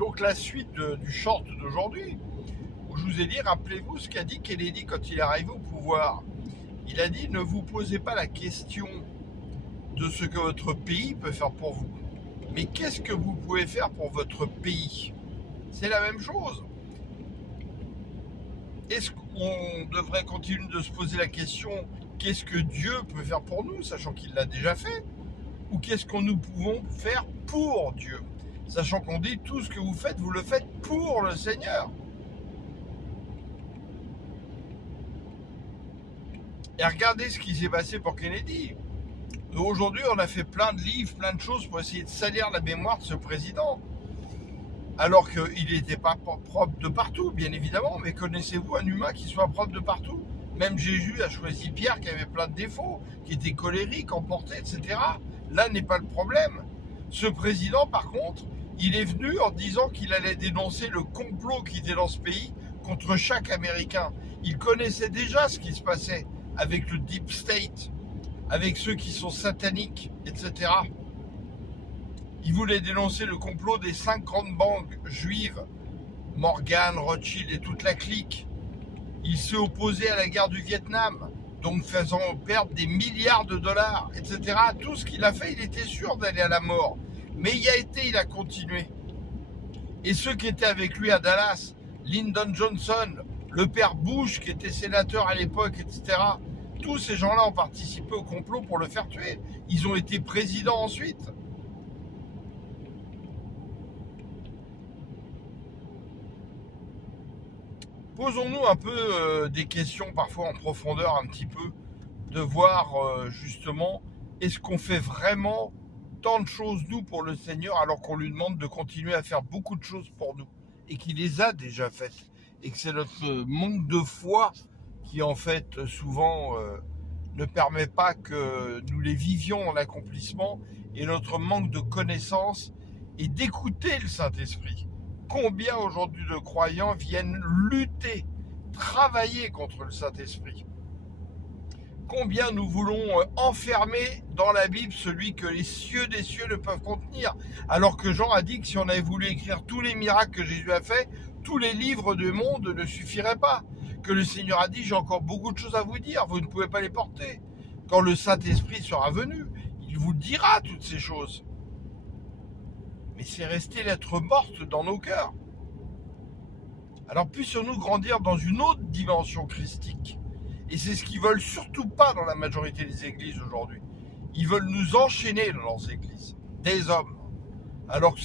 donc la suite du short d'aujourd'hui, où je vous ai dit, rappelez-vous ce qu'a dit Kennedy quand il est arrivé au pouvoir. Il a dit, ne vous posez pas la question de ce que votre pays peut faire pour vous, mais qu'est-ce que vous pouvez faire pour votre pays? C'est la même chose. Est-ce qu'on devrait continuer de se poser la question, qu'est-ce que Dieu peut faire pour nous, sachant qu'il l'a déjà fait? Ou qu'est-ce que nous pouvons faire pour Dieu, sachant qu'on dit tout ce que vous le faites pour le Seigneur. Et regardez ce qui s'est passé pour Kennedy. Aujourd'hui, on a fait plein de livres, plein de choses pour essayer de salir la mémoire de ce président. Alors qu'il n'était pas propre de partout, bien évidemment, mais connaissez-vous un humain qui soit propre de partout? Même Jésus a choisi Pierre qui avait plein de défauts, qui était colérique, emporté, etc. Là n'est pas le problème. Ce président, par contre, il est venu en disant qu'il allait dénoncer le complot qui était dans ce pays contre chaque Américain. Il connaissait déjà ce qui se passait avec le Deep State, avec ceux qui sont sataniques, etc. Il voulait dénoncer le complot des 5 grandes banques juives, Morgan, Rothschild et toute la clique. Il s'est opposé à la guerre du Vietnam, donc faisant perdre des milliards de dollars, etc. Tout ce qu'il a fait, il était sûr d'aller à la mort. Mais il a continué. Et ceux qui étaient avec lui à Dallas, Lyndon Johnson, le père Bush qui était sénateur à l'époque, etc. Tous ces gens-là ont participé au complot pour le faire tuer. Ils ont été présidents ensuite. Posons-nous un peu des questions parfois en profondeur un petit peu, de voir justement, est-ce qu'on fait vraiment tant de choses nous pour le Seigneur alors qu'on lui demande de continuer à faire beaucoup de choses pour nous et qu'il les a déjà faites et que c'est notre manque de foi qui en fait souvent ne permet pas que nous les vivions en accomplissement et notre manque de connaissance et d'écouter le Saint-Esprit. Combien aujourd'hui de croyants viennent lutter, travailler contre le Saint-Esprit? Combien nous voulons enfermer dans la Bible celui que les cieux des cieux ne peuvent contenir, alors que Jean a dit que si on avait voulu écrire tous les miracles que Jésus a fait, tous les livres du monde ne suffiraient pas. Que le Seigneur a dit, j'ai encore beaucoup de choses à vous dire, vous ne pouvez pas les porter. Quand le Saint-Esprit sera venu, il vous dira toutes ces choses. Mais c'est resté lettre morte dans nos cœurs. Alors puissions-nous grandir dans une autre dimension christique. Et c'est ce qu'ils veulent surtout pas dans la majorité des églises aujourd'hui. Ils veulent nous enchaîner dans leurs églises, des hommes. Alors que